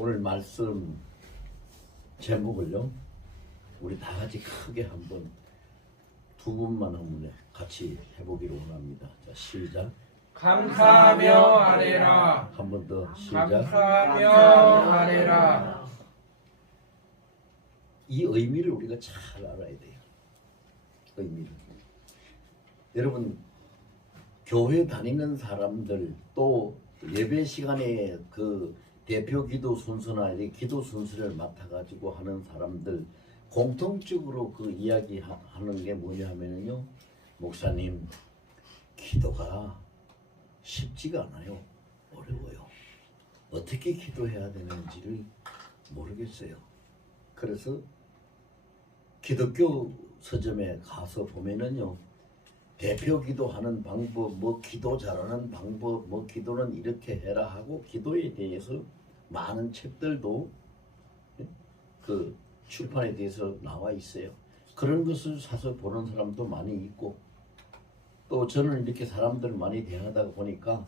오늘 말씀 제목을요, 우리 다 같이 크게 한번 두 분만 한번 같이 해보기로 원합니다. 자, 시작. 감사하며 아뢰라. 한 번 더 시작. 감사하며 아뢰라. 이 의미를 우리가 잘 알아야 돼요. 의미를. 여러분, 교회 다니는 사람들 또 예배 시간에 그 대표 기도 순서나 이 기도 순서를 맡아가지고 하는 사람들 공통적으로 그 이야기하는 게 뭐냐 하면요, 목사님, 기도가 쉽지가 않아요. 어려워요. 어떻게 기도해야 되는지를 모르겠어요. 그래서 기독교 서점에 가서 보면은요, 대표 기도하는 방법, 뭐 기도 잘하는 방법, 뭐 기도는 이렇게 해라 하고 기도에 대해서 많은 책들도 그 출판에 대해서 나와 있어요. 그런 것을 사서 보는 사람도 많이 있고, 또 저는 이렇게 사람들 많이 대하다 보니까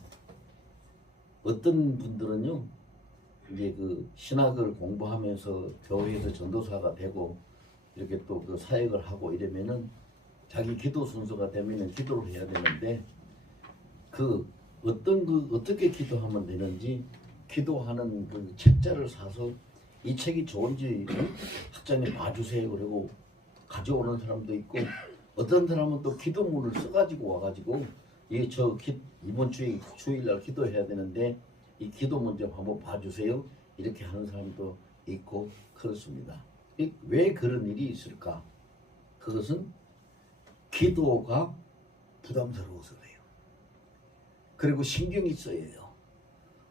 어떤 분들은요, 이제 그 신학을 공부하면서 교회에서 전도사가 되고 이렇게 또 그 사역을 하고 이러면은 자기 기도 순서가 되면은 기도를 해야 되는데 그 어떻게 기도하면 되는지 기도하는 그 책자를 사서 이 책이 좋은지 학자님 봐주세요 그러고 가져오는 사람도 있고, 어떤 사람은 또 기도문을 써가지고 와가지고 이번 주에 주일날 기도해야 되는데 이 기도문 좀 한번 봐주세요 이렇게 하는 사람도 있고 그렇습니다. 왜 그런 일이 있을까? 그것은 기도가 부담스러워서 그래요. 그리고 신경이 쓰여요.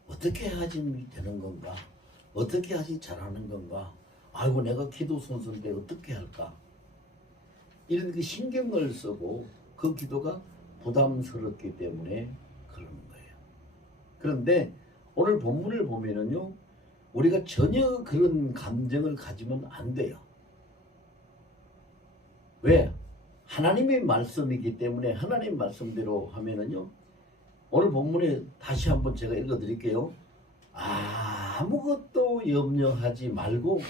어떻게 해야지 되는 건가? 어떻게 해야지 잘하는 건가? 아이고, 내가 기도 순서인데 어떻게 할까? 이런 그 신경을 쓰고 그 기도가 부담스럽기 때문에 그러는 거예요. 그런데 오늘 본문을 보면은요, 우리가 전혀 그런 감정을 가지면 안 돼요. 왜? 하나님의 말씀이기 때문에 하나님 말씀대로 하면은요, 오늘 본문에 다시 한번 제가 읽어 드릴게요. 아무것도 염려하지 말고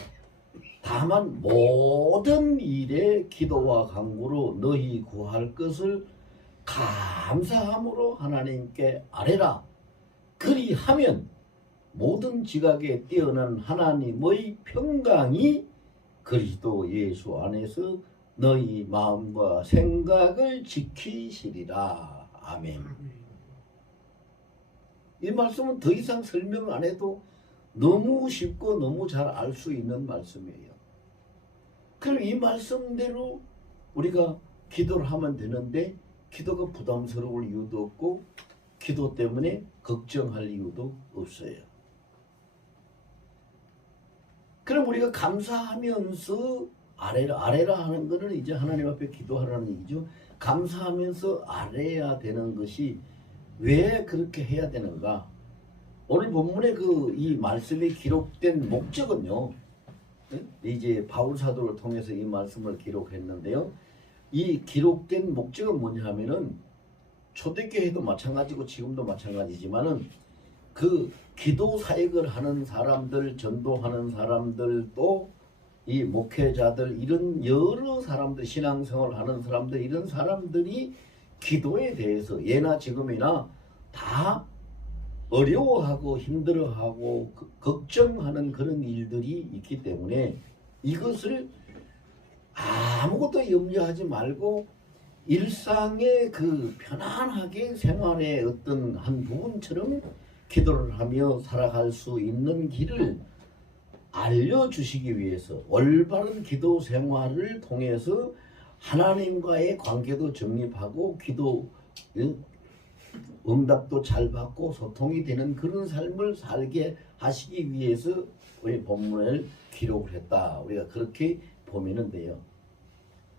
다만 모든 일에 기도와 간구로 너희 구할 것을 감사함으로 하나님께 아뢰라. 그리하면 모든 지각에 뛰어난 하나님의 평강이 그리스도 예수 안에서 너희 마음과 생각을 지키시리라. 아멘. 이 말씀은 더 이상 설명 안 해도 너무 쉽고 너무 잘 알 수 있는 말씀이에요. 그럼 이 말씀대로 우리가 기도를 하면 되는데 기도가 부담스러울 이유도 없고 기도 때문에 걱정할 이유도 없어요. 그럼 우리가 감사하면서 아뢰라 하는 것은 이제 하나님 앞에 기도하라는 얘기죠. 감사하면서 아뢰야 되는 것이 왜 그렇게 해야 되는가? 오늘 본문의 이 말씀이 기록된 목적은요, 이제 바울 사도를 통해서 이 말씀을 기록했는데요, 이 기록된 목적은 뭐냐 하면은 초대교회도 마찬가지고 지금도 마찬가지지만은 그 기도 사역을 하는 사람들, 전도하는 사람들, 또 이 목회자들, 이런 여러 사람들, 신앙생활 하는 사람들, 이런 사람들이 기도에 대해서 예나 지금이나 다 어려워하고 힘들어하고 걱정하는 그런 일들이 있기 때문에 이것을 아무것도 염려하지 말고 일상의 그 편안하게 생활의 어떤 한 부분처럼 기도를 하며 살아갈 수 있는 길을 알려주시기 위해서 올바른 기도 생활을 통해서 하나님과의 관계도 정립하고 기도 응답도 잘 받고 소통이 되는 그런 삶을 살게 하시기 위해서 우리 본문을 기록을 했다. 우리가 그렇게 보면 돼요.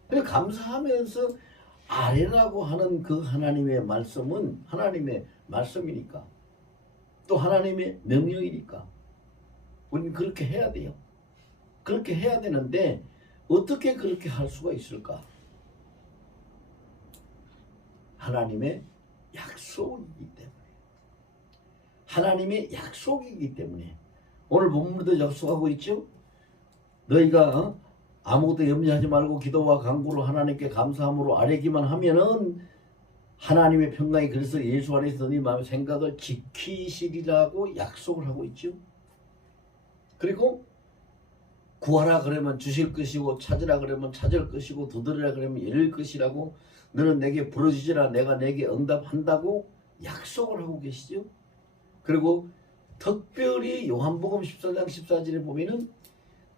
감사하면서 아뢰라고 하는 그 하나님의 말씀은 하나님의 말씀이니까, 또 하나님의 명령이니까 우리는 그렇게 해야 돼요. 그렇게 해야 되는데 어떻게 그렇게 할 수가 있을까? 하나님의 약속이기 때문에, 하나님의 약속이기 때문에 오늘 본문에도 약속하고 있죠. 너희가 아무것도 염려하지 말고 기도와 간구로 하나님께 감사함으로 아뢰기만 하면은 하나님의 평강이 그래서 예수 안에서 너희 마음의 생각을 지키시리라고 약속을 하고 있죠. 그리고 구하라 그러면 주실 것이고 찾으라 그러면 찾을 것이고 두드리라 그러면 열릴 것이라고 너는 내게 부르짖으라 내가 내게 응답한다고 약속을 하고 계시죠. 그리고 특별히 요한복음 14장 14절에 보면은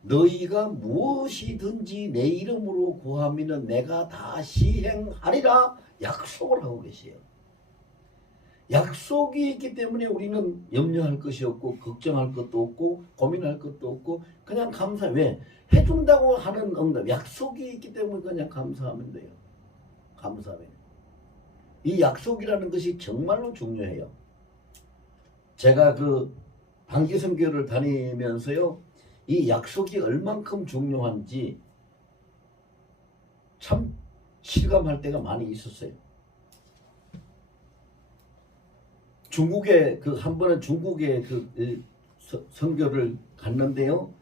너희가 무엇이든지 내 이름으로 구하면 내가 다 시행하리라 약속을 하고 계세요. 약속이 있기 때문에 우리는 염려할 것이 없고 걱정할 것도 없고 고민할 것도 없고 그냥 왜? 해준다고 하는 응답 약속이 있기 때문에 그냥 감사하면 돼요. 감사하면. 이 약속이라는 것이 정말로 중요해요. 제가 그 단기 선교를 다니면서요. 이 약속이 얼만큼 중요한지 참 실감할 때가 많이 있었어요. 중국에 한 번은 중국에 선교를 갔는데요.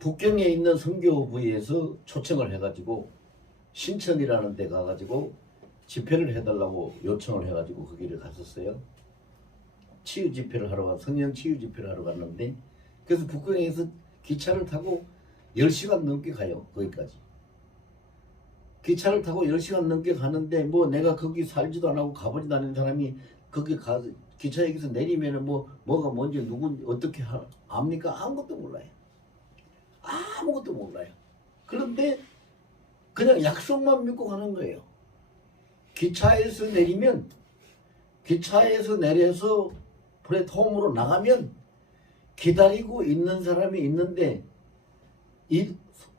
북경에 있는 선교부에서 초청을 해가지고 신천이라는 데 가가지고 집회를 해달라고 요청을 해가지고 거기를 갔었어요. 치유 집회를 하러 성령 치유 집회를 하러 갔는데 그래서 북경에서 기차를 타고 10시간 넘게 가요. 거기까지. 기차를 타고 10시간 넘게 가는데 뭐 내가 거기 살지도 안 하고 가보지도 않은 사람이 거기 가서 기차역에서 내리면은 뭐가 뭔지 누군지 어떻게 압니까? 아무것도 몰라요. 아무것도 몰라요. 그런데 그냥 약속만 믿고 가는 거예요. 기차에서 내려서 플랫폼으로 나가면 기다리고 있는 사람이 있는데 이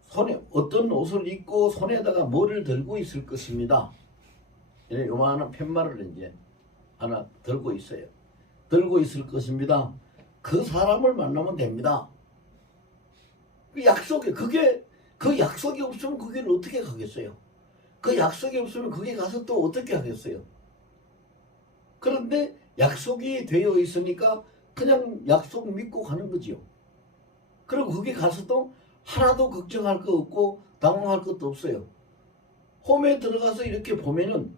손에 어떤 옷을 입고 손에다가 뭐를 들고 있을 것입니다. 요만한 팻말을 이제 하나 들고 있어요. 들고 있을 것입니다. 그 사람을 만나면 됩니다. 그 약속이 없으면 거기를 어떻게 가겠어요? 그 약속이 없으면 거기 가서 또 어떻게 하겠어요? 그런데 약속이 되어 있으니까 그냥 약속 믿고 가는 거지요. 그리고 거기 가서도 하나도 걱정할 거 없고 당황할 것도 없어요. 홈에 들어가서 이렇게 보면은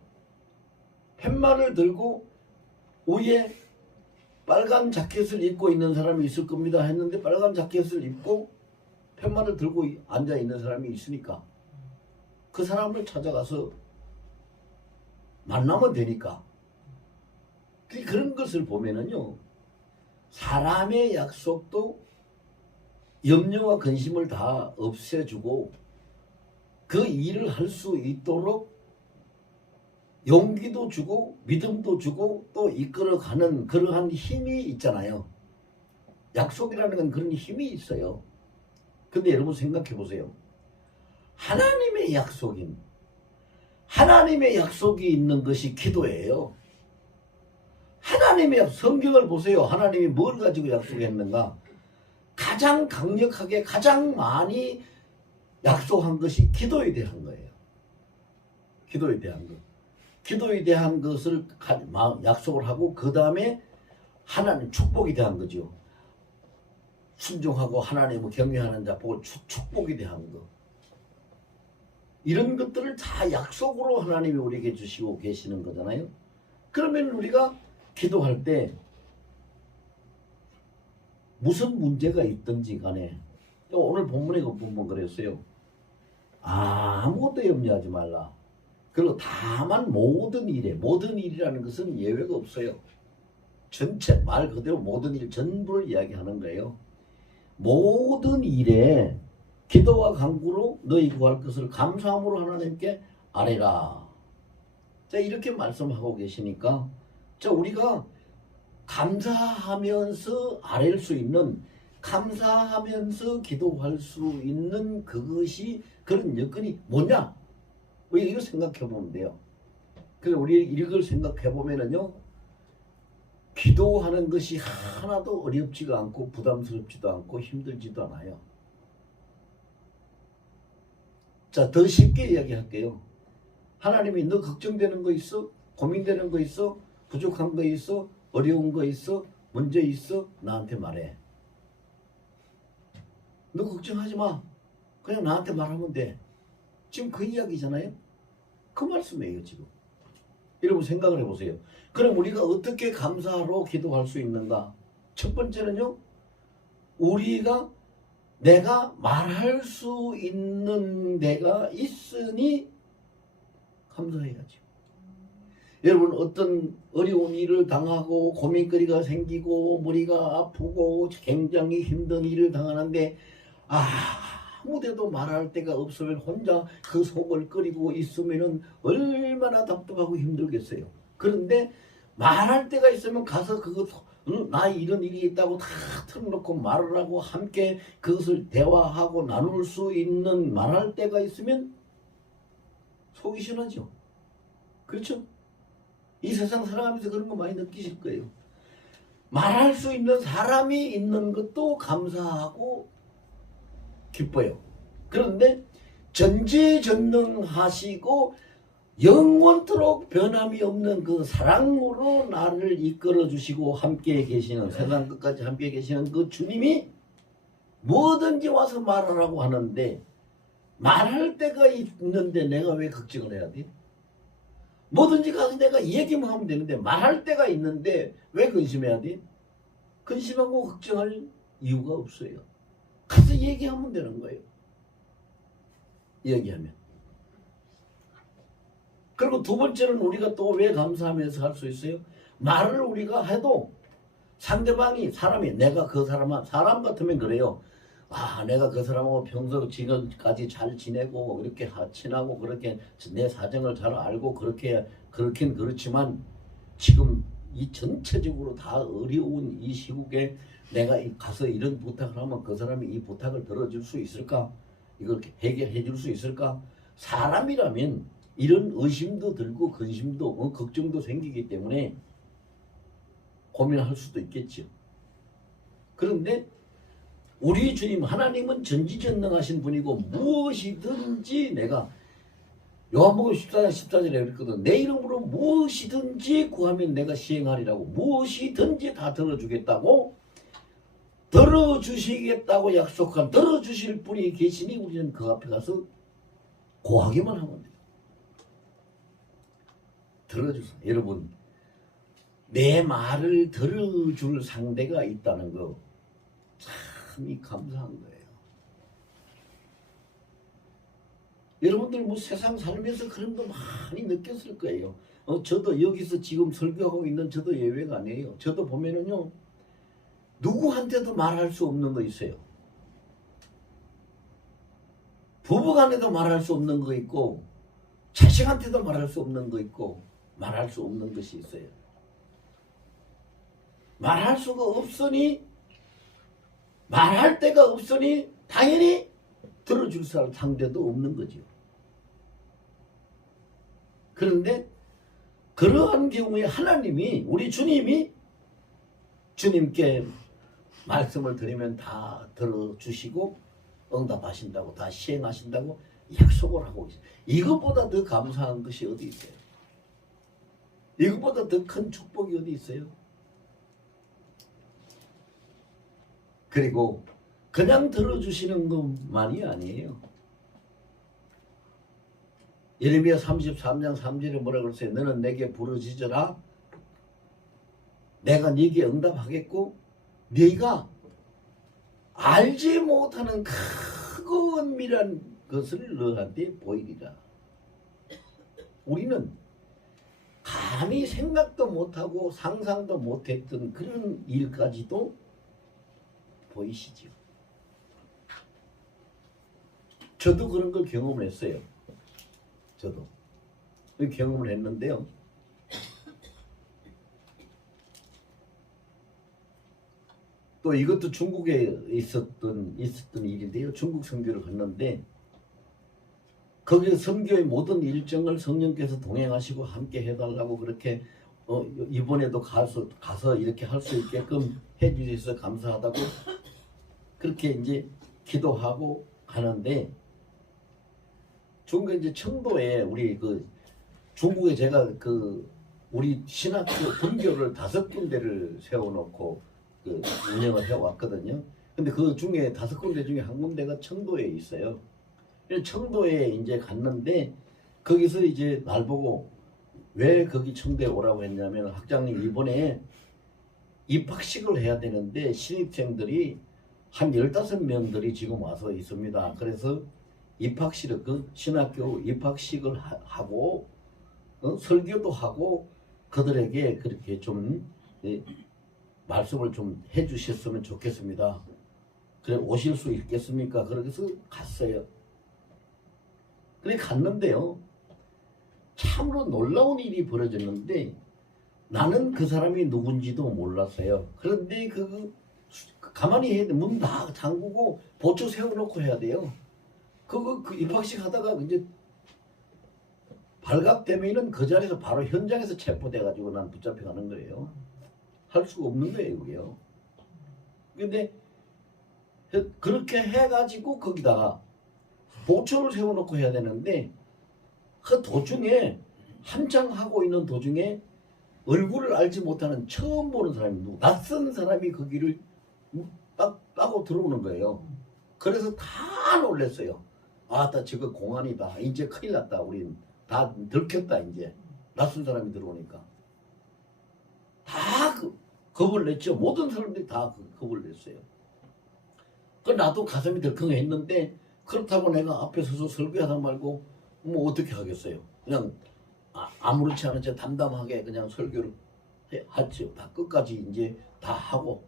팻말을 들고 위에 빨간 자켓을 입고 있는 사람이 있을 겁니다 했는데 빨간 자켓을 입고 팻말을 들고 앉아 있는 사람이 있으니까 그 사람을 찾아가서 만나면 되니까. 그런 것을 보면은요, 사람의 약속도 염려와 근심을 다 없애주고 그 일을 할 수 있도록 용기도 주고 믿음도 주고 또 이끌어가는 그러한 힘이 있잖아요. 약속이라는 건 그런 힘이 있어요. 근데 여러분 생각해 보세요. 하나님의 약속이 있는 것이 기도예요. 하나님의 성경을 보세요. 하나님이 뭘 가지고 약속했는가? 가장 강력하게 가장 많이 약속한 것이 기도에 대한 거예요. 기도에 대한 것. 기도에 대한 것을 약속을 하고 그 다음에 하나님 축복에 대한 거죠. 순종하고 하나님을 경외하는 자 보고 축복에 대한 것. 이런 것들을 다 약속으로 하나님이 우리에게 주시고 계시는 거잖아요. 그러면 우리가 기도할 때 무슨 문제가 있든지 간에 오늘 본문에 보면 그랬어요. 아무것도 염려하지 말라. 그리고 다만 모든 일이라는 것은 예외가 없어요. 전체 말 그대로 모든 일 전부를 이야기하는 거예요. 모든 일에 기도와 간구로 너희 구할 것을 감사함으로 하나님께 아뢰라. 자, 이렇게 말씀하고 계시니까 자, 우리가 감사하면서 아뢰일 수 있는, 감사하면서 기도할 수 있는 그런 여건이 뭐냐? 우리 이걸 생각해 보면 돼요. 그래서 우리 이걸 생각해 보면은요, 기도하는 것이 하나도 어렵지가 않고 부담스럽지도 않고 힘들지도 않아요. 자, 더 쉽게 이야기할게요. 하나님이 너 걱정되는 거 있어? 고민되는 거 있어? 부족한 거 있어? 어려운 거 있어? 문제 있어? 나한테 말해. 너 걱정하지 마. 그냥 나한테 말하면 돼. 지금 그 이야기잖아요. 그 말씀이에요 지금. 여러분 생각을 해보세요. 그럼 우리가 어떻게 감사로 기도할 수 있는가? 첫 번째는요. 우리가 내가 말할 수 있는 데가 있으니 감사해야죠. 여러분 어떤 어려운 일을 당하고 고민거리가 생기고 머리가 아프고 굉장히 힘든 일을 당하는데 아무데도 말할 데가 없으면 혼자 그 속을 끓이고 있으면 얼마나 답답하고 힘들겠어요. 그런데 말할 데가 있으면 가서 그거 나 이런 일이 있다고 다 털어놓고 말을 하고 함께 그것을 대화하고 나눌 수 있는 말할 데가 있으면 속이 시원하죠. 그렇죠? 이 세상 살아가면서 그런 거 많이 느끼실 거예요. 말할 수 있는 사람이 있는 것도 감사하고 기뻐요. 그런데 전지전능하시고 영원토록 변함이 없는 그 사랑으로 나를 이끌어 주시고 함께 계시는 세상 끝까지 함께 계시는 그 주님이 뭐든지 와서 말하라고 하는데 말할 때가 있는데 내가 왜 걱정을 해야 돼? 뭐든지 가서 내가 얘기만 하면 되는데 말할 때가 있는데 왜 근심해야 돼? 근심하고 걱정할 이유가 없어요. 가서 얘기하면 되는 거예요. 얘기하면. 그리고 두 번째는 우리가 또 왜 감사하면서 할 수 있어요? 말을 우리가 해도 상대방이 사람이 내가 그 사람 같으면 그래요. 내가 그 사람하고 평소 지금까지 잘 지내고 이렇게 친하고 그렇게 내 사정을 잘 알고 그렇긴 그렇지만 지금 이 전체적으로 다 어려운 이 시국에 내가 가서 이런 부탁을 하면 그 사람이 이 부탁을 들어줄 수 있을까? 이걸 해결해 줄 수 있을까? 사람이라면 이런 의심도 들고 근심도 걱정도 생기기 때문에 고민할 수도 있겠죠. 그런데 우리 주님 하나님은 전지전능하신 분이고 무엇이든지 내가 요한복음 14장 14절에 그랬거든. 내 이름으로 무엇이든지 구하면 내가 시행하리라고. 무엇이든지 다 들어주겠다고 들어주시겠다고 약속한 들어주실 분이 계시니 우리는 그 앞에 가서 고하기만 하면 돼요. 들어주세요. 여러분 내 말을 들어줄 상대가 있다는 거 참이 감사한 거예요. 여러분들 뭐 세상 살면서 그런 거 많이 느꼈을 거예요. 저도 여기서 지금 설교하고 있는 저도 예외가 아니에요. 저도 보면은요 누구한테도 말할 수 없는 거 있어요. 부부간에도 말할 수 없는 거 있고 자식한테도 말할 수 없는 거 있고 말할 수 없는 것이 있어요. 말할 수가 없으니 말할 데가 없으니 당연히 들어줄 사람 상대도 없는 거죠. 그런데 그러한 경우에 하나님이 우리 주님이 주님께 말씀을 드리면 다 들어주시고 응답하신다고 다 시행하신다고 약속을 하고 있어요. 이것보다 더 감사한 것이 어디 있어요? 이것보다 더 큰 축복이 어디 있어요? 그리고 그냥 들어주시는 것만이 아니에요. 예레미야 33장 3절에 뭐라 그랬어요? 너는 내게 부르짖어라. 내가 네게 응답하겠고 네가 알지 못하는 크고 은밀한 것을 너한테 보이리라. 우리는 감히 생각도 못하고 상상도 못했던 그런 일까지도 보이시죠. 저도 그런 걸 경험을 했어요. 저도 경험을 했는데요. 또 이것도 중국에 있었던 일인데요. 중국 선교를 갔는데 거기 선교의 모든 일정을 성령께서 동행하시고 함께 해달라고 그렇게 이번에도 가서 이렇게 할 수 있게끔 해주셔서 감사하다고 그렇게 이제 기도하고 가는데 중국에 이제 청도에 우리 그 중국에 제가 그 우리 신학교 분교를 5군데를 세워놓고 그 운영을 해왔거든요. 근데 그 중에 5군데 중에 한 군데가 청도에 있어요. 그래서 청도에 이제 갔는데 거기서 이제 날 보고 왜 거기 청도에 오라고 했냐면 학장님 이번에 입학식을 해야 되는데 신입생들이 한 15명들이 지금 와서 있습니다. 그래서 입학식을 그 신학교 입학식을 하고 설교도 하고 그들에게 그렇게 좀 말씀을 좀 해주셨으면 좋겠습니다. 그래 오실 수 있겠습니까? 그래서 갔어요. 그래 갔는데요. 참으로 놀라운 일이 벌어졌는데 나는 그 사람이 누군지도 몰랐어요. 그런데 가만히 해야 돼. 문 다 잠그고 보초 세워놓고 해야 돼요. 그 입학식 하다가 이제 발각되면은 그 자리에서 바로 현장에서 체포돼가지고 난 붙잡혀가는 거예요. 할 수가 없는 거예요, 그게요. 근데 그렇게 해가지고 거기다가 보초를 세워놓고 해야 되는데 그 도중에 한창 하고 있는 도중에 얼굴을 알지 못하는 처음 보는 사람이 낯선 사람이 거기를 따고 들어오는 거예요. 그래서 다 놀랐어요. 아따 저거 공안이다. 이제 큰일 났다. 우린 다 들켰다. 이제 낯선 사람이 들어오니까 다 겁을 냈죠. 모든 사람들이 다 겁을 냈어요. 그 나도 가슴이 덜컹했는데 그렇다고 내가 앞에 서서 설교하다 말고 뭐 어떻게 하겠어요. 그냥 아무렇지 않은 채 담담하게 그냥 설교를 하죠. 다 끝까지 이제 다 하고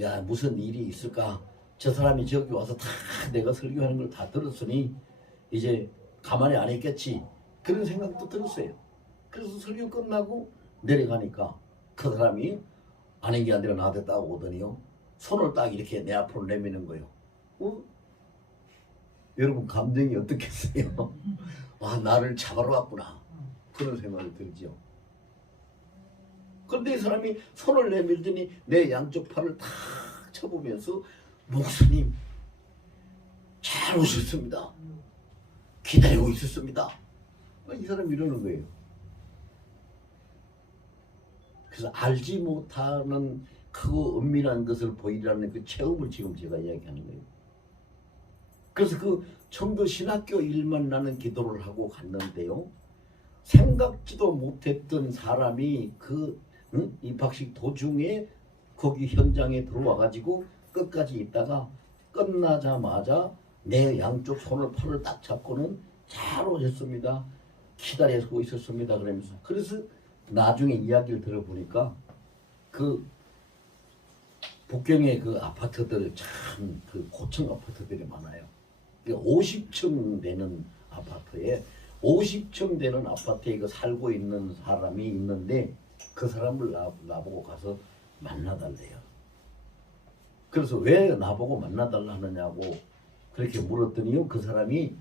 야 무슨 일이 있을까. 저 사람이 저기 와서 다 내가 설교하는 걸 다 들었으니 이제 가만히 안 있겠지. 그런 생각도 들었어요. 그래서 설교 끝나고 내려가니까 그 사람이 아닌 게 아니라 나한테 딱 오더니요. 손을 딱 이렇게 내 앞으로 내미는 거예요. 여러분 감정이 어떻겠어요? 아 나를 잡아러 왔구나. 그런 생각이 들죠. 그런데 이 사람이 손을 내밀더니 내 양쪽 팔을 탁 쳐보면서 목사님 잘 오셨습니다. 기다리고 있었습니다. 이 사람이 이러는 거예요. 그래서 알지 못하는 크고 은밀한 것을 보이라는 그 체험을 지금 제가 이야기하는 거예요. 그래서 그 청도 신학교 일만 나는 기도를 하고 갔는데요. 생각지도 못했던 사람이 입학식 도중에 거기 현장에 들어와 가지고 끝까지 있다가 끝나자마자 내 양쪽 손을 팔을 딱 잡고는 잘 오셨습니다. 기다리고 있었습니다. 그러면서 그래서 나중에 이야기를 들어보니까 그 북경의 그 아파트들 참 그 고층 아파트들이 많아요. 50층 되는 아파트에 50층 되는 아파트에 그 살고 있는 사람이 있는데 그 사람을 나보고 가서 만나달래요. 그래서 왜 나보고 만나달라 하느냐고 그렇게 물었더니요. 그 사람이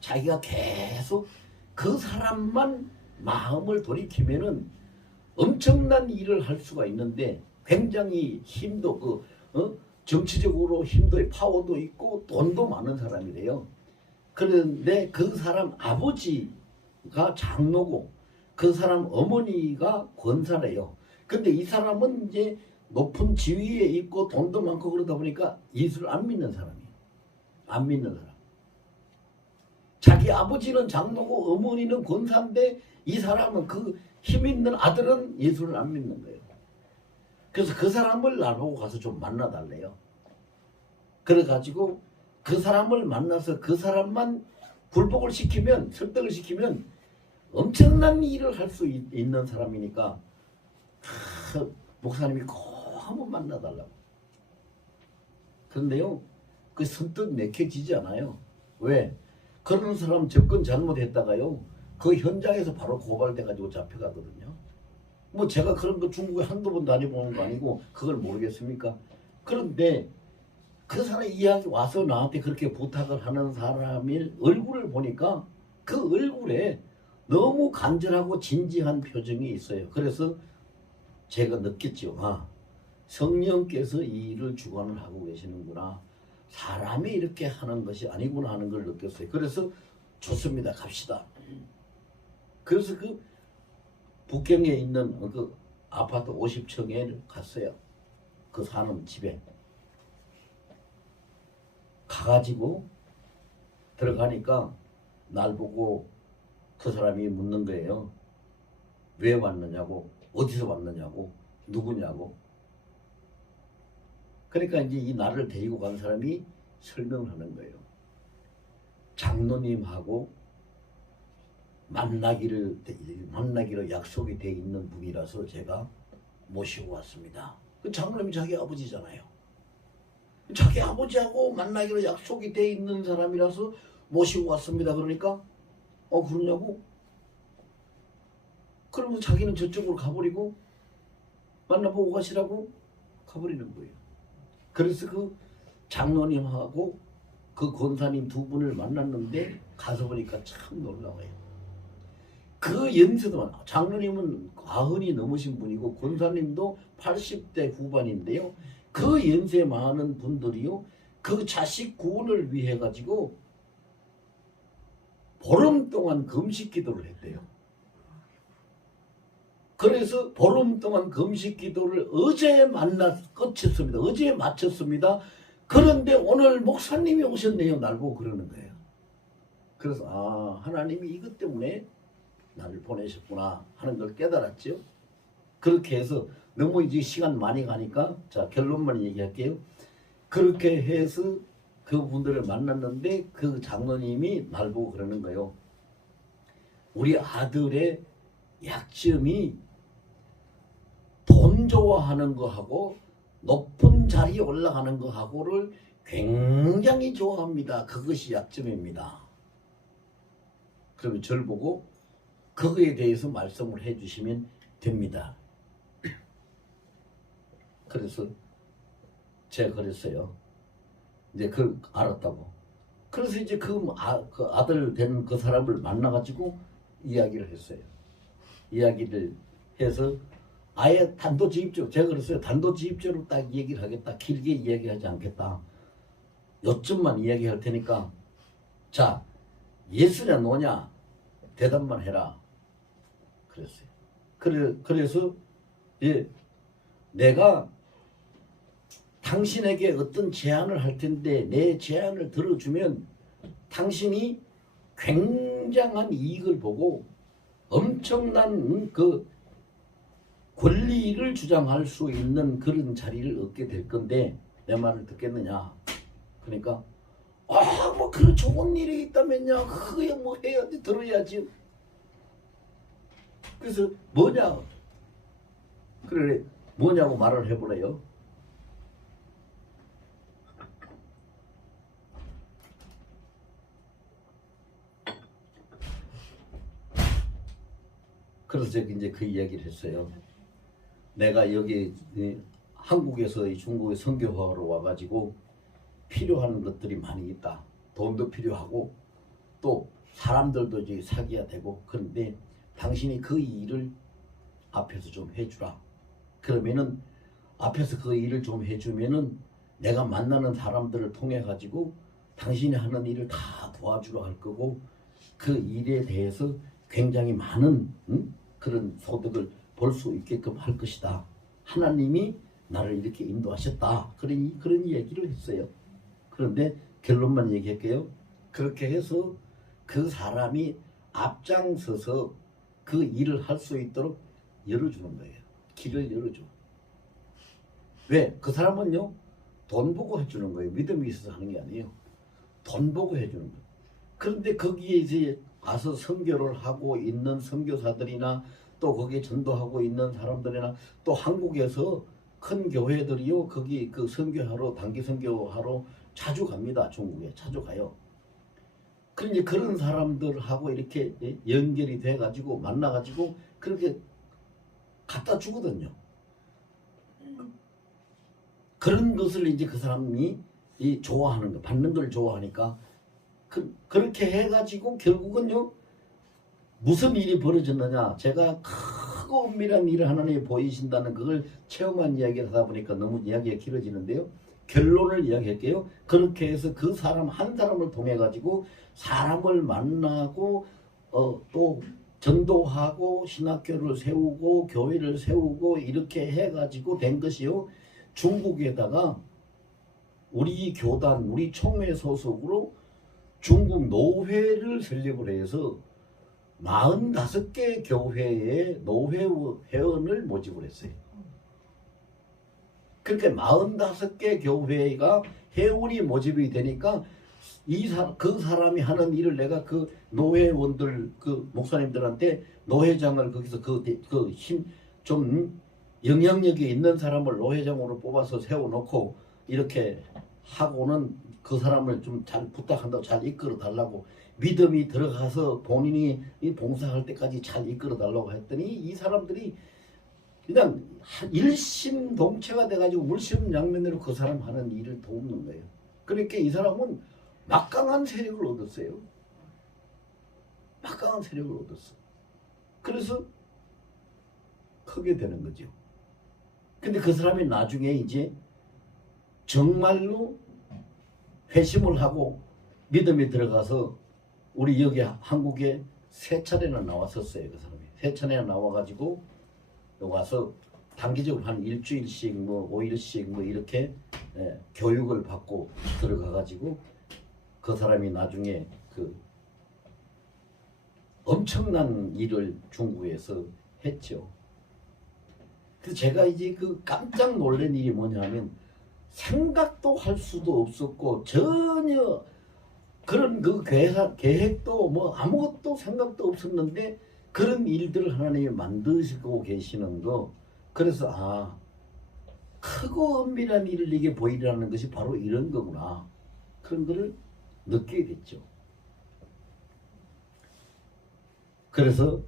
자기가 계속 그 사람만 마음을 돌이키면은 엄청난 일을 할 수가 있는데 굉장히 힘도 정치적으로 힘도 파워도 있고 돈도 많은 사람이래요. 그런데 그 사람 아버지가 장로고 그 사람 어머니가 권사래요. 근데 이 사람은 이제 높은 지위에 있고 돈도 많고 그러다 보니까 예수를 안 믿는 사람이에요. 안 믿는 사람. 자기 아버지는 장로고 어머니는 권사인데 이 사람은 그 힘 있는 아들은 예수를 안 믿는 거예요. 그래서 그 사람을 나보고 가서 좀 만나달래요. 그래가지고 그 사람을 만나서 그 사람만 굴복을 시키면 설득을 시키면 엄청난 일을 할 수 있는 사람이니까 목사님이 꼭 한번 만나달라고. 그런데요 그 선뜻 내켜지지 않아요. 왜? 그런 사람 접근 잘못했다가요 그 현장에서 바로 고발돼가지고 잡혀가거든요. 뭐 제가 그런 거 중국에 한두 번 다녀보는 거 아니고 그걸 모르겠습니까? 그런데 그 사람 이야기 와서 나한테 그렇게 부탁을 하는 사람의 얼굴을 보니까 그 얼굴에 너무 간절하고 진지한 표정이 있어요. 그래서 제가 느꼈죠. 성령께서 이 일을 주관을 하고 계시는구나. 사람이 이렇게 하는 것이 아니구나 하는 걸 느꼈어요. 그래서 좋습니다. 갑시다. 그래서 북경에 있는 그 아파트 50층에 갔어요. 그 사는 집에 가가지고 들어가니까 날 보고 그 사람이 묻는 거예요. 왜 왔느냐고, 어디서 왔느냐고, 누구냐고. 그러니까 이제 이 나를 데리고 간 사람이 설명을 하는 거예요. 장로님하고 만나기로 약속이 돼 있는 분이라서 제가 모시고 왔습니다. 그 장로님이 자기 아버지잖아요. 자기 아버지하고 만나기로 약속이 돼 있는 사람이라서 모시고 왔습니다. 그러니까 그러냐고? 그러면 자기는 저쪽으로 가버리고 만나보고 가시라고 가버리는 거예요. 그래서 그 장로님하고 그 권사님 두 분을 만났는데 가서 보니까 참 놀라워요. 그 연세도 많아. 장로님은 90이 넘으신 분이고 권사님도 80대 후반인데요. 그 연세 많은 분들이요. 그 자식 구원을 위해 가지고 보름 동안 금식 기도를 했대요. 그래서 보름 동안 금식 기도를 어제 끝쳤습니다. 어제 마쳤습니다. 그런데 오늘 목사님이 오셨네요. 날 보고 그러는 거예요. 그래서 하나님이 이것 때문에 나를 보내셨구나 하는 걸 깨달았죠. 그렇게 해서 너무 이제 시간 많이 가니까 자 결론만 얘기할게요. 그렇게 해서 그분들을 만났는데 그 장로님이 날 보고 그러는 거예요. 우리 아들의 약점이 돈 좋아하는 거하고 높은 자리에 올라가는 거하고를 굉장히 좋아합니다. 그것이 약점입니다. 그러면 저를 보고 그거에 대해서 말씀을 해주시면 됩니다. 그래서 제가 그랬어요. 이제 그걸 알았다고. 그래서 이제 그 아들 된 그 사람을 만나가지고 이야기를 했어요. 이야기를 해서 아예 단도직입적으로 제가 그랬어요. 단도직입적으로 딱 얘기를 하겠다. 길게 이야기하지 않겠다. 요점만 이야기할 테니까 자 예수냐 노냐 대답만 해라. 그랬어요. 그래서 내가 당신에게 어떤 제안을 할 텐데 내 제안을 들어주면 당신이 굉장한 이익을 보고 엄청난 그 권리를 주장할 수 있는 그런 자리를 얻게 될 건데 내 말을 듣겠느냐. 그러니까 뭐 그런 좋은 일이 있다면요. 그게 뭐 해야지 들어야지. 그래서 뭐냐. 그래 뭐냐고 말을 해보래요. 그래서 제가 이제 그 이야기를 했어요. 내가 여기 한국에서 중국에 선교하러 와가지고 필요한 것들이 많이 있다. 돈도 필요하고 또 사람들도 이제 사귀어야 되고 그런데 당신이 그 일을 앞에서 좀 해주라. 그러면은 앞에서 그 일을 좀 해주면은 내가 만나는 사람들을 통해 가지고 당신이 하는 일을 다 도와주러 할 거고 그 일에 대해서 굉장히 많은 그런 소득을 볼 수 있게끔 할 것이다. 하나님이 나를 이렇게 인도하셨다. 그런 얘기를 했어요. 그런데 결론만 얘기할게요. 그렇게 해서 그 사람이 앞장서서 그 일을 할 수 있도록 열어주는 거예요. 길을 열어줘. 왜? 그 사람은요. 돈 보고 해주는 거예요. 믿음이 있어서 하는 게 아니에요. 돈 보고 해주는 거예요. 그런데 거기에 이제 가서 선교를 하고 있는 선교사들이나 또 거기에 전도하고 있는 사람들이나 또 한국에서 큰 교회들이요. 거기 그 선교하러 단기 선교하러 자주 갑니다. 중국에 자주 가요. 그러니 그런 사람들하고 이렇게 연결이 돼가지고 만나가지고 그렇게 갖다 주거든요. 그런 것을 이제 그 사람이 좋아하는 거, 받는 걸 좋아하니까 그렇게 해가지고 결국은요. 무슨 일이 벌어졌느냐. 제가 크고 은밀한 일을 하나님이 보이신다는 그걸 체험한 이야기를 하다 보니까 너무 이야기가 길어지는데요. 결론을 이야기할게요. 그렇게 해서 그 사람 한 사람을 통해 가지고 사람을 만나고 또 전도하고 신학교를 세우고 교회를 세우고 이렇게 해가지고 된 것이요. 중국에다가 우리 교단, 우리 총회 소속으로 중국 노회를 설립을 해서 45개 교회의 노회 회원을 모집을 했어요. 그렇게 45개 교회가 회원이 모집이 되니까 그 사람이 하는 일을 내가 그 노회원들 그 목사님들한테 노회장을 거기서 그 힘 좀 영향력이 있는 사람을 노회장으로 뽑아서 세워놓고 이렇게 하고는 그 사람을 좀 잘 부탁한다고 잘 이끌어 달라고 믿음이 들어가서 본인이 이 봉사할 때까지 잘 이끌어 달라고 했더니 이 사람들이 그냥 일심동체가 돼가지고 물심양면으로 그 사람 하는 일을 돕는 거예요. 그러니까 이 사람은 막강한 세력을 얻었어요. 막강한 세력을 얻었어. 그래서 크게 되는 거죠. 근데 그 사람이 나중에 이제 정말로 회심을 하고 믿음이 들어가서 우리 여기 한국에 3차례나 나왔었어요. 그 사람이 3차례나 나와가지고 와서 단기적으로 한 일주일씩 뭐 5일씩 뭐 이렇게 교육을 받고 들어가가지고 그 사람이 나중에 그 엄청난 일을 중국에서 했죠. 그래서 제가 이제 그 깜짝 놀란 일이 뭐냐면 생각도 할 수도 없었고 전혀 그런 그 계획도 뭐 아무것도 생각도 없었는데 그런 일들을 하나님이 만드시고 계시는 거. 그래서 크고 엄밀한 일을 이게 보이라는 것이 바로 이런 거구나. 그런 거를 느끼게 됐죠. 그래서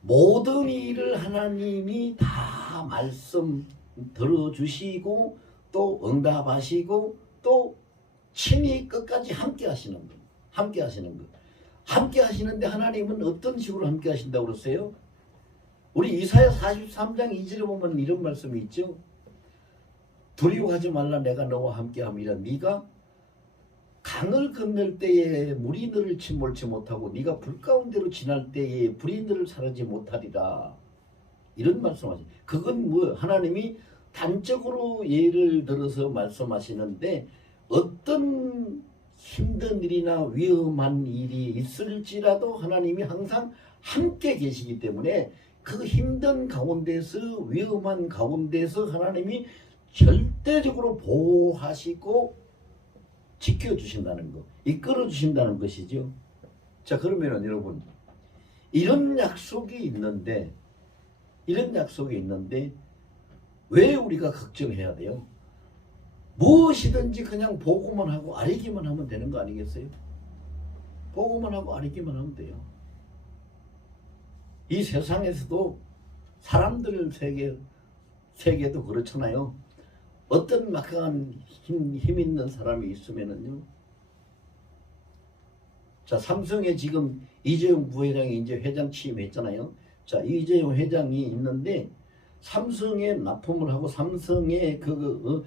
모든 일을 하나님이 다 말씀 들어주시고 또 응답하시고 또 친히 끝까지 함께 하시는 것. 함께 하시는 것. 함께 하시는데 하나님은 어떤 식으로 함께 하신다고 그러세요? 우리 이사야 43장 2절에 보면 이런 말씀이 있죠. 두려워하지 말라 내가 너와 함께함이라. 네가 강을 건널 때에 물이 너를 침몰치 못하고 네가 불 가운데로 지날 때에 불이 너를 사르지 못하리라. 이런 말씀하시. 그건 뭐 하나님이 단적으로 예를 들어서 말씀하시는데 어떤 힘든 일이나 위험한 일이 있을지라도 하나님이 항상 함께 계시기 때문에 그 힘든 가운데서 위험한 가운데서 하나님이 절대적으로 보호하시고 지켜주신다는 것, 이끌어주신다는 것이죠. 자, 그러면은 여러분 이런 약속이 있는데 왜 우리가 걱정해야 돼요? 무엇이든지 그냥 보고만 하고 알기만 하면 되는 거 아니겠어요? 보고만 하고 알기만 하면 돼요. 이 세상에서도 사람들 세계도 그렇잖아요. 어떤 막강한 힘 있는 사람이 있으면은요. 자, 삼성에 지금 이재용 부회장이 이제 회장 취임했잖아요. 자, 이재용 회장이 있는데 삼성에 납품을 하고 삼성의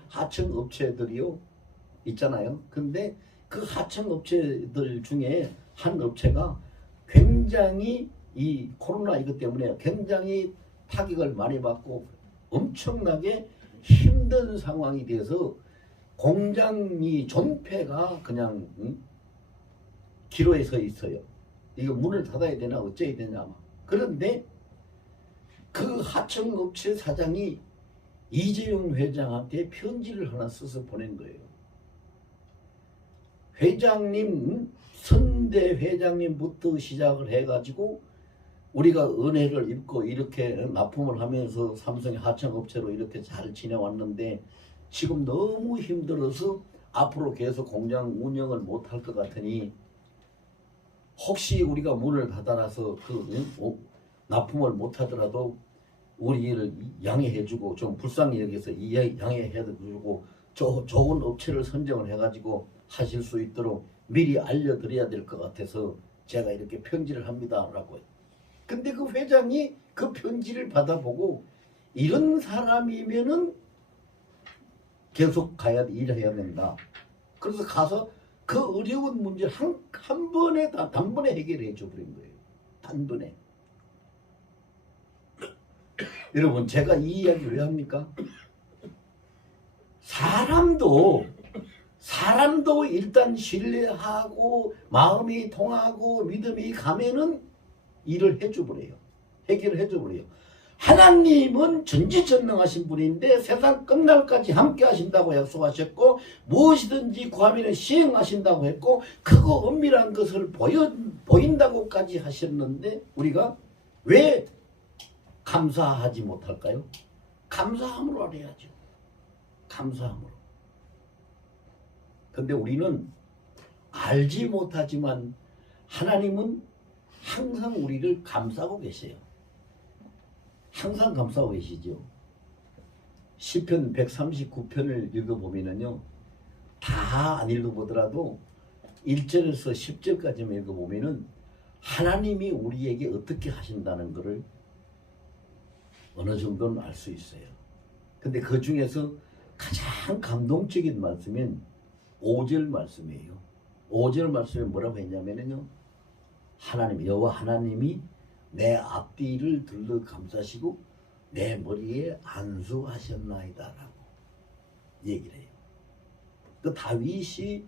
하청 업체들이요 있잖아요. 근데 그 하청 업체들 중에 한 업체가 굉장히 이 코로나 이것 때문에 굉장히 타격을 많이 받고 엄청나게 힘든 상황이 돼서 공장이 존폐가 그냥 기로에 서 있어요. 이거 문을 닫아야 되나 어째야 되냐. 그런데 그 하청업체 사장이 이재용 회장한테 편지를 하나 써서 보낸 거예요. 회장님, 선대 회장님부터 시작을 해가지고 우리가 은혜를 입고 이렇게 납품을 하면서 삼성의 하청업체로 이렇게 잘 지내왔는데 지금 너무 힘들어서 앞으로 계속 공장 운영을 못할 것 같으니 혹시 우리가 문을 닫아놔서 납품을 못하더라도 우리를 양해해주고 좀 불쌍히 여기서 양해해주고 좋은 업체를 선정을 해가지고 하실 수 있도록 미리 알려드려야 될 것 같아서 제가 이렇게 편지를 합니다라고. 근데 그 회장이 그 편지를 받아보고 이런 사람이면은 계속 일해야 된다. 그래서 가서 그 어려운 문제를 한 번에 단번에 해결해 줘버린 거예요. 한눈에. 여러분 제가 이 이야기를 왜 합니까? 사람도 일단 신뢰하고 마음이 통하고 믿음이 가면은 일을 해줘버려요. 해결을 해줘버려요. 하나님은 전지전능하신 분인데 세상 끝날까지 함께 하신다고 약속하셨고 무엇이든지 구하면 시행하신다고 했고 크고 은밀한 것을 보인다고까지 하셨는데 우리가 왜 감사하지 못할까요? 감사함으로 알아야죠. 감사함으로. 근데 우리는 알지 못하지만 하나님은 항상 우리를 감싸고 계세요. 항상 감싸고 계시죠. 시편 139편을 읽어보면요. 다 안 읽어보더라도 1절에서 10절까지만 읽어보면은 하나님이 우리에게 어떻게 하신다는 것을 어느 정도는 알 수 있어요. 근데 그 중에서 가장 감동적인 말씀은 5절 말씀이에요. 5절 말씀에 뭐라고 했냐면요. 하나님, 여호와 하나님이 내 앞뒤를 둘러 감싸시고 내 머리에 안수하셨나이다라고 얘기를 해요. 그 다윗이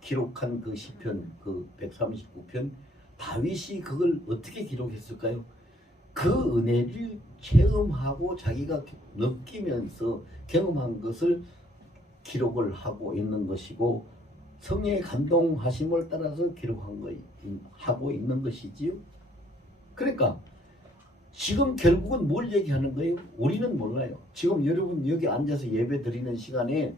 기록한 그 시편 그 139편 다윗이 그걸 어떻게 기록했을까요? 그 은혜를 체험하고 자기가 느끼면서 경험한 것을 기록을 하고 있는 것이고 성령의 감동하심을 따라서 기록한 거 하고 있는 것이지요. 그러니까 지금 결국은 뭘 얘기하는 거예요? 우리는 몰라요. 지금 여러분 여기 앉아서 예배 드리는 시간에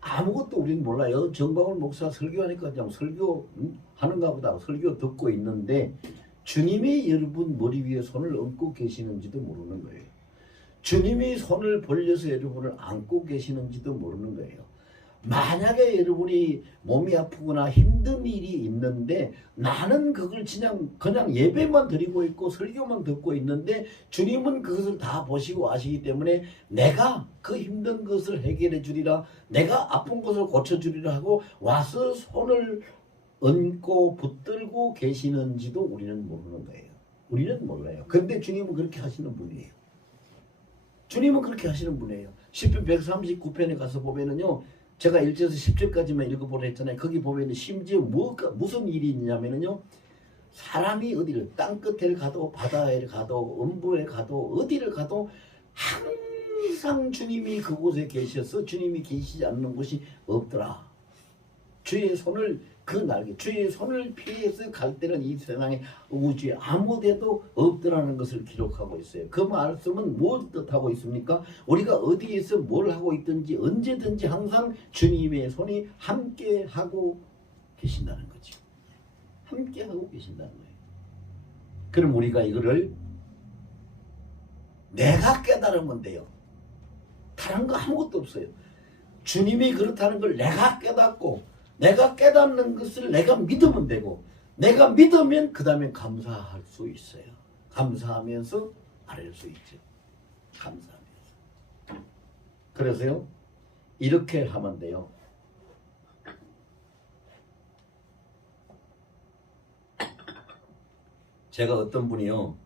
아무것도 우리는 몰라요. 정광훈 목사 설교하니까 그냥 설교하는가 보다 설교 듣고 있는데 주님이 여러분 머리 위에 손을 얹고 계시는지도 모르는 거예요. 주님이 손을 벌려서 여러분을 안고 계시는지도 모르는 거예요. 만약에 여러분이 몸이 아프거나 힘든 일이 있는데 나는 그걸 그냥 예배만 드리고 있고 설교만 듣고 있는데 주님은 그것을 다 보시고 아시기 때문에 내가 그 힘든 것을 해결해 주리라, 내가 아픈 것을 고쳐 주리라 하고 와서 손을 얹고 붙들고 계시는지도 우리는 모르는 거예요. 우리는 몰라요. 근데 주님은 그렇게 하시는 분이에요. 주님은 그렇게 하시는 분이에요. 시편 139편에 가서 보면은요. 제가 1절에서 10절까지만 읽어보라 했잖아요. 거기 보면 심지어 무슨 일이 있냐면요. 사람이 어디를 땅끝에 가도 바다에 가도 음부에 가도 어디를 가도 항상 주님이 그곳에 계셔서 주님이 계시지 않는 곳이 없더라. 주의 손을 그 날개 주의 손을 피해서 갈 때는 이 세상에 우주에 아무 데도 없더라는 것을 기록하고 있어요. 그 말씀은 무엇을 뜻하고 있습니까? 우리가 어디에서 뭘 하고 있든지 언제든지 항상 주님의 손이 함께 하고 계신다는 거죠. 함께 하고 계신다는 거예요. 그럼 우리가 이거를 내가 깨달으면 돼요. 다른 거 아무것도 없어요. 주님이 그렇다는 걸 내가 깨닫고 내가 깨닫는 것을 내가 믿으면 되고 내가 믿으면 그 다음에 감사할 수 있어요. 감사하면서 아랠 수 있죠. 감사하면서. 그래서요. 이렇게 하면 돼요. 제가 어떤 분이요.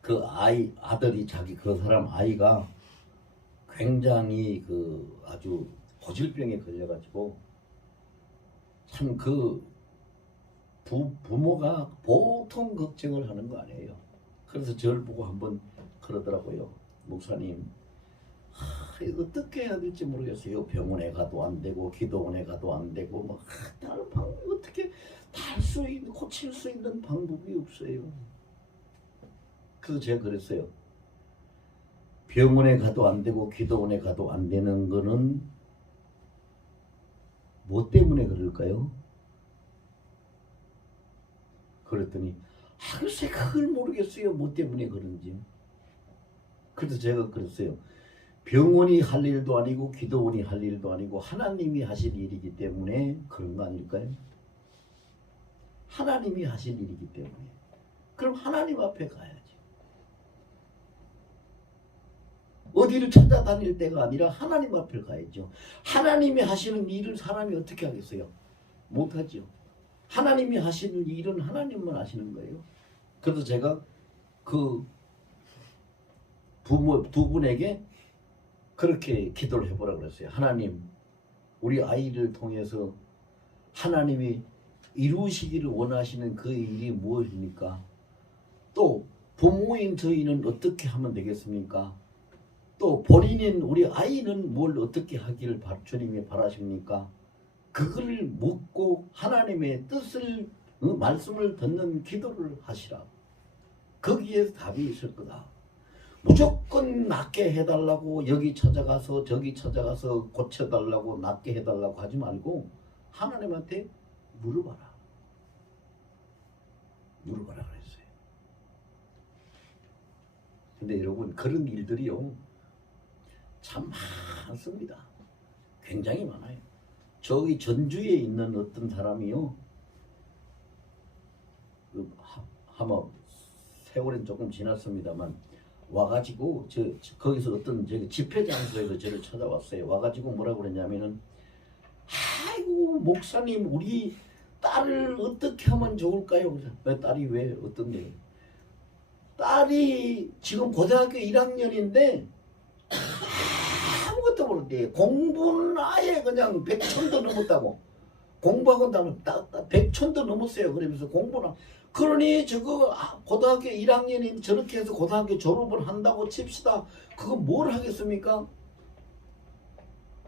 그 아들이 그 사람 아이가 굉장히 아주 고질병에 걸려가지고 참 부모가 보통 걱정을 하는 거 아니에요. 그래서 저를 보고 한번 그러더라고요. 목사님, 어떻게 해야 될지 모르겠어요. 병원에 가도 안 되고 기도원에 가도 안 되고 뭐 다른 방법이 어떻게 고칠 수 있는 방법이 없어요. 그래서 제가 그랬어요. 병원에 가도 안 되고 기도원에 가도 안 되는 거는 뭐 때문에 그럴까요? 그랬더니 글쎄 그걸 모르겠어요. 뭐 때문에 그런지. 그래서 제가 그랬어요. 병원이 할 일도 아니고 기도원이 할 일도 아니고 하나님이 하실 일이기 때문에 그런 거 아닐까요? 하나님이 하실 일이기 때문에. 그럼 하나님 앞에 가야지. 어디를 찾아다닐 때가 아니라 하나님 앞에 가야죠. 하나님이 하시는 일을 사람이 어떻게 하겠어요? 못하죠. 하나님이 하시는 일은 하나님만 하시는 거예요. 그래서 제가 그 부모 두 분에게 그렇게 기도를 해보라 그랬어요. 하나님, 우리 아이를 통해서 하나님이 이루시기를 원하시는 그 일이 무엇입니까? 또 부모인 저희는 어떻게 하면 되겠습니까? 또 본인인 우리 아이는 뭘 어떻게 하기를 주님이 바라십니까? 그걸 묻고 하나님의 뜻을 말씀을 듣는 기도를 하시라. 거기에 답이 있을 거다. 무조건 낫게 해달라고 여기 찾아가서 저기 찾아가서 고쳐달라고 낫게 해달라고 하지 말고 하나님한테 물어봐라. 물어봐라 그랬어요. 근데 여러분 그런 일들이요 참 많습니다. 굉장히 많아요. 저기 전주에 있는 어떤 사람이요 한번 세월은 조금 지났습니다만 와가지고 거기서 어떤 집회 장소에서 저를 찾아왔어요. 와가지고 뭐라고 그랬냐면은 아이고 목사님 우리 딸을 어떻게 하면 좋을까요? 왜 딸이 왜 어떤 게? 딸이 지금 고등학교 1학년인데 아무것도 모르는데 공부는 아예 그냥 100천도 넘었다고. 공부하고 나면 100천도 넘었어요. 그러면서 공부는 그러니 저거 고등학교 1학년인 저렇게 해서 고등학교 졸업을 한다고 칩시다. 그거 뭘 하겠습니까?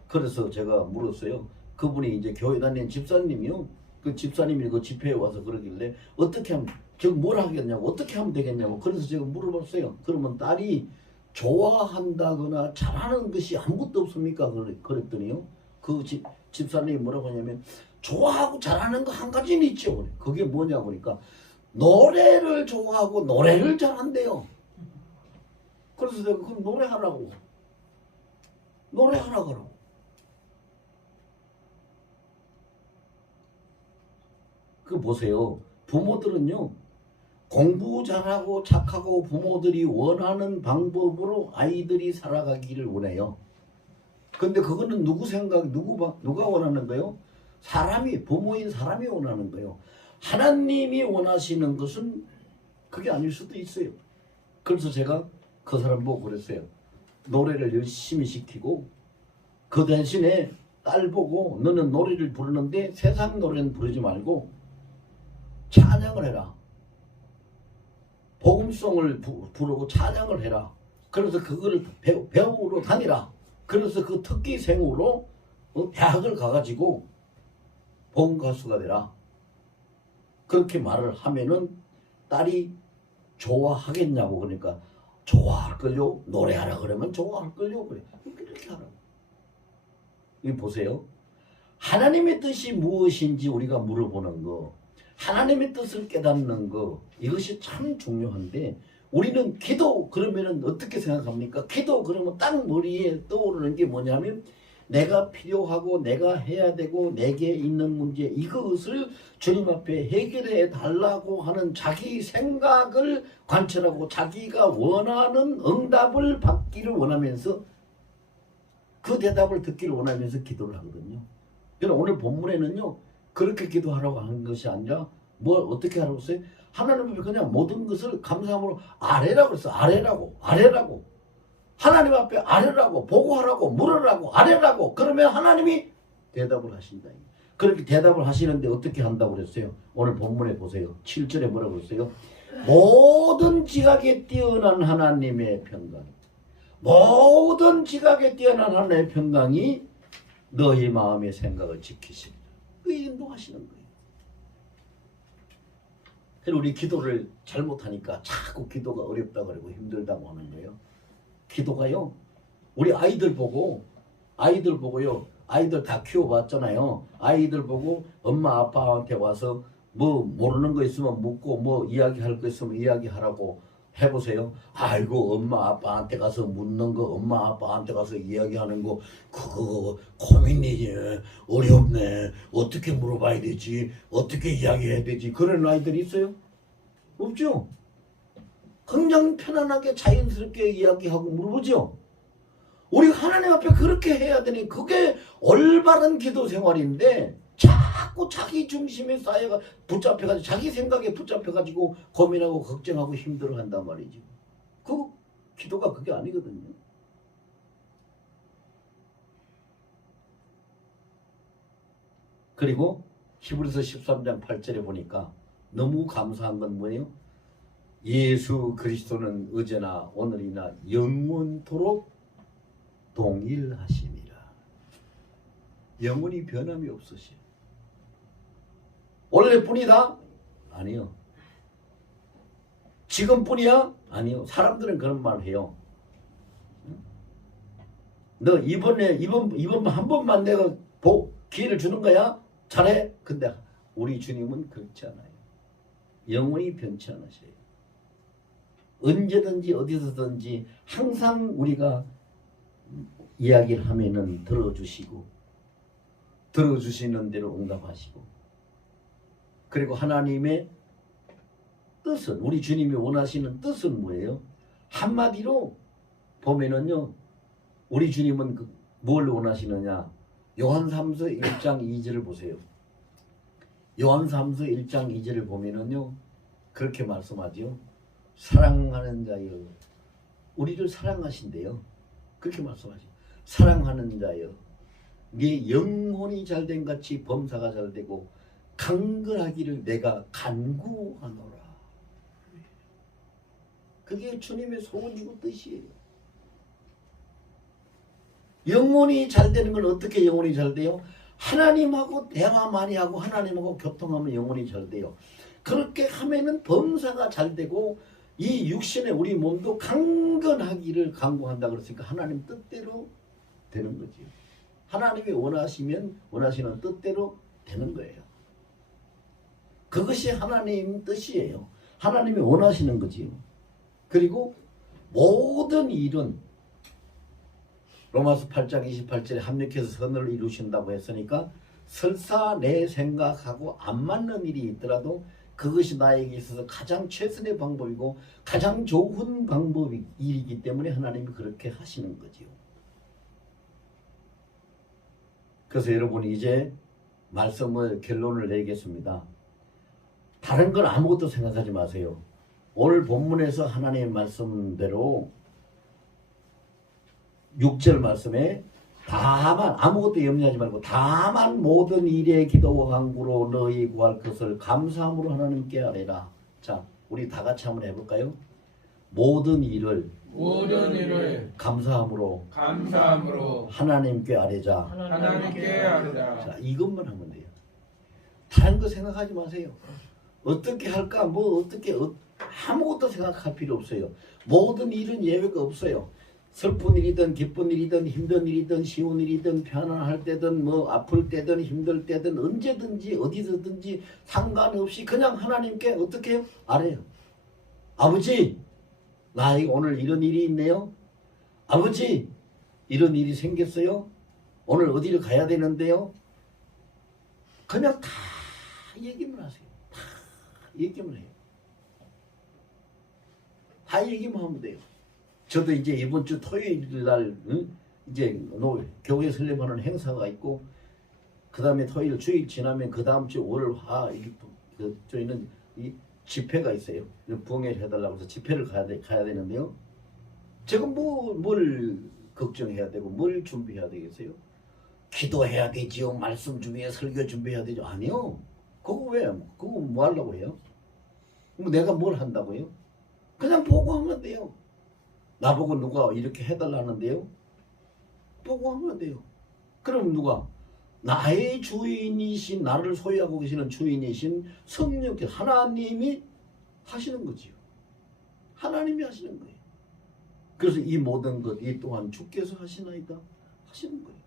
그래서 제가 물었어요. 그분이 이제 교회 다니는 집사님이요. 그 집사님이 그 집회에 와서 그러길래 어떻게 하면 저거 뭘 하겠냐고 어떻게 하면 되겠냐고 그래서 제가 물어봤어요. 그러면 딸이 좋아한다거나 잘하는 것이 아무것도 없습니까? 그랬더니요. 그 집사님이 뭐라고 하냐면 좋아하고 잘하는 거 한 가지는 있죠. 그게 뭐냐고 그러니까 노래를 좋아하고 노래를 잘한대요. 그래서 내가 그럼 노래하라고. 노래하라고. 그 보세요. 부모들은요. 공부 잘하고 착하고 부모들이 원하는 방법으로 아이들이 살아가기를 원해요. 근데 그거는 누구 생각, 누가 원하는 거예요? 사람이, 부모인 사람이 원하는 거예요. 하나님이 원하시는 것은 그게 아닐 수도 있어요. 그래서 제가 그 사람 보고 그랬어요. 노래를 열심히 시키고 그 대신에 딸 보고 너는 노래를 부르는데 세상 노래는 부르지 말고 찬양을 해라. 복음송을 부르고 찬양을 해라. 그래서 그거를 배우러 다니라. 그래서 그 특기생으로 대학을 가가지고 복음 가수가 되라. 그렇게 말을 하면은 딸이 좋아하겠냐고. 그러니까 좋아할걸요. 노래하라 그러면 좋아할걸요. 그래. 그렇게 하라고. 이거 보세요. 하나님의 뜻이 무엇인지 우리가 물어보는 거, 하나님의 뜻을 깨닫는 거, 이것이 참 중요한데 우리는 기도 그러면은 어떻게 생각합니까? 기도 그러면 딱 머리에 떠오르는 게 뭐냐면 내가 필요하고 내가 해야 되고 내게 있는 문제 이것을 주님 앞에 해결해 달라고 하는 자기 생각을 관철하고 자기가 원하는 응답을 받기를 원하면서 그 대답을 듣기를 원하면서 기도를 하거든요. 그래서 오늘 본문에는요 그렇게 기도하라고 하는 것이 아니라 뭐 어떻게 하라고 했어요? 하나님 앞에 그냥 모든 것을 감사함으로 아뢰라고 그랬어. 아뢰라고. 하나님 앞에 아뢰라고, 보고하라고, 물으라고, 아뢰라고. 그러면 하나님이 대답을 하신다. 그렇게 대답을 하시는데 어떻게 한다고 그랬어요? 오늘 본문에 보세요. 7절에 뭐라고 그랬어요? 모든 지각에 뛰어난 하나님의 평강. 모든 지각에 뛰어난 하나님의 평강이 너희 마음의 생각을 지키십니다. 그 인도하시는 거예요. 그래서 우리 기도를 잘못하니까 자꾸 기도가 어렵다고 그러고 힘들다고 하는 거예요. 기도가요. 우리 아이들 보고요. 아이들 다 키워봤잖아요. 아이들 보고 엄마 아빠한테 와서 뭐 모르는 거 있으면 묻고 뭐 이야기할 거 있으면 이야기하라고 해보세요. 아이고 엄마 아빠한테 가서 묻는 거 엄마 아빠한테 가서 이야기하는 거 그거 고민이지 어렵네. 어떻게 물어봐야 되지? 어떻게 이야기해야 되지? 그런 아이들이 있어요? 없죠? 그냥 편안하게 자연스럽게 이야기하고 물어보죠. 우리 하나님 앞에 그렇게 해야 되니 그게 올바른 기도 생활인데 자꾸 자꾸 자기 중심에 쌓여가 붙잡혀가지고 자기 생각에 붙잡혀가지고 고민하고 걱정하고 힘들어한단 말이지. 그 기도가 그게 아니거든요. 그리고 히브리서 13장 8절에 보니까 너무 감사한 건 뭐예요? 예수 그리스도는 어제나 오늘이나 영원토록 동일하심이라. 영원히 변함이 없으시오. 원래뿐이다? 아니요. 지금뿐이야? 아니요. 사람들은 그런 말을 해요. 너 이번 한 번만 내가 기회를 주는 거야? 잘해. 근데 우리 주님은 그렇지 않아요. 영원히 변치 않으셔요. 언제든지 어디서든지 항상 우리가 이야기를 하면은 들어주시는 대로 응답하시고, 그리고 하나님의 뜻은, 우리 주님이 원하시는 뜻은 뭐예요? 한마디로 보면은요, 우리 주님은 뭘 원하시느냐? 요한삼서 1장 2절을 보세요. 요한삼서 1장 2절을 보면은요, 그렇게 말씀하죠. 사랑하는 자여, 우리를 사랑하신대요. 그렇게 말씀하죠. 사랑하는 자여, 네 영혼이 잘된 같이 범사가 잘되고 강건하기를 내가 간구하노라. 그게 주님의 소원이고 뜻이에요. 영혼이 잘되는 건 어떻게 영혼이 잘돼요? 하나님하고 대화 많이 하고 하나님하고 교통하면 영혼이 잘돼요. 그렇게 하면은 범사가 잘되고 이 육신의 우리 몸도 강건하기를 간구한다 그랬으니까 하나님 뜻대로 되는 거죠. 하나님이 원하시는 뜻대로 되는 거예요. 그것이 하나님 뜻이에요. 하나님이 원하시는 거지요. 그리고 모든 일은 로마서 8장 28절에 합력해서 선을 이루신다고 했으니까 설사 내 생각하고 안 맞는 일이 있더라도 그것이 나에게 있어서 가장 최선의 방법이고 가장 좋은 일이기 때문에 하나님이 그렇게 하시는 거지요. 그래서 여러분 이제 결론을 내리겠습니다. 다른 건 아무것도 생각하지 마세요. 오늘 본문에서 하나님의 말씀대로 6절 말씀에 다만 아무것도 염려하지 말고 다만 모든 일에 기도와 간구로 너희 구할 것을 감사함으로 하나님께 아뢰라. 자, 우리 다 같이 한번 해볼까요? 모든 일을 감사함으로 하나님께 아뢰자. 하나님께 아뢰자. 자, 이것만 하면 돼요. 다른 거 생각하지 마세요. 어떻게 할까? 아무것도 생각할 필요 없어요. 모든 일은 예외가 없어요. 슬픈 일이든 기쁜 일이든 힘든 일이든 쉬운 일이든 편안할 때든 아플 때든 힘들 때든 언제든지 어디서든지 상관없이 그냥 하나님께 어떻게 해요? 아뢰요. 아버지, 나에게 오늘 이런 일이 있네요. 아버지, 이런 일이 생겼어요. 오늘 어디를 가야 되는데요. 그냥 다 얘기만 하세요. 다 얘기만 해요. 다 얘기만 하면 돼요. 저도 이제 이번 주 토요일 날 이제 교회 설립하는 행사가 있고, 그 다음에 토요일 주일 지나면 그 다음 주 월 화 저희는 이 집회가 있어요. 부흥회 해달라고 해서 집회를 가야 되는데요. 제가 뭘 걱정해야 되고 뭘 준비해야 되겠어요? 기도해야 되지요. 말씀 준비해 설교 준비해야 되죠. 아니요. 그거 뭐 하려고 해요? 내가 뭘 한다고요? 그냥 보고하면 돼요. 나보고 누가 이렇게 해달라는데요? 보고하면 돼요. 그럼 누가? 나의 주인이신, 나를 소유하고 계시는 주인이신 성령께서 하나님이 하시는 거지요. 하나님이 하시는 거예요. 그래서 이 모든 것, 이 또한 주께서 하시나이다 하시는 거예요.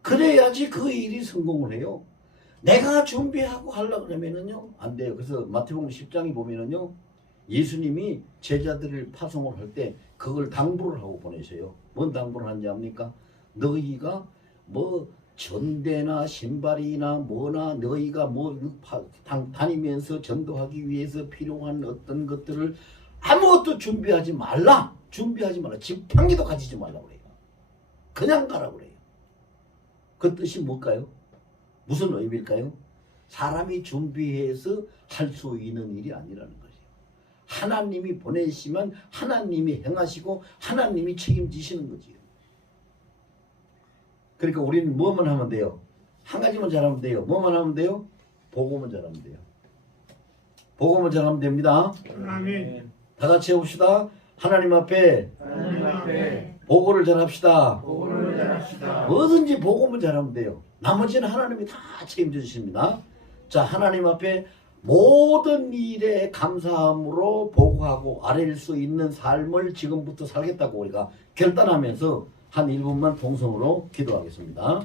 그래야지 그 일이 성공을 해요. 내가 준비하고 하려고 그러면은요, 안 돼요. 그래서 마태복음 10장에 보면은요, 예수님이 제자들을 파송을 할 때 그걸 당부를 하고 보내셔요. 뭔 당부를 하는지 압니까? 너희가 전대나 신발이나 너희가 다니면서 전도하기 위해서 필요한 어떤 것들을 아무것도 준비하지 말라. 지팡이도 가지지 말라고 그래요. 그냥 가라고 그래요. 그 뜻이 뭘까요? 무슨 의미일까요? 사람이 준비해서 할 수 있는 일이 아니라는 거예요. 하나님이 보내시면 하나님이 행하시고 하나님이 책임지시는 거지요. 그러니까 우리는 뭐만 하면 돼요? 한 가지만 잘하면 돼요. 뭐만 하면 돼요? 복음만 잘하면 돼요. 복음만 잘하면 됩니다. 아멘. 다 같이 해봅시다. 하나님 앞에 하나님 앞에 보고를 잘합시다. 복음을 전합시다. 뭐든지 복음을 잘하면 돼요. 나머지는 하나님이 다 책임져 주십니다. 자, 하나님 앞에 모든 일에 감사함으로 보고하고 아뢰일 수 있는 삶을 지금부터 살겠다고 우리가 결단하면서 한 1분만 동성으로 기도하겠습니다.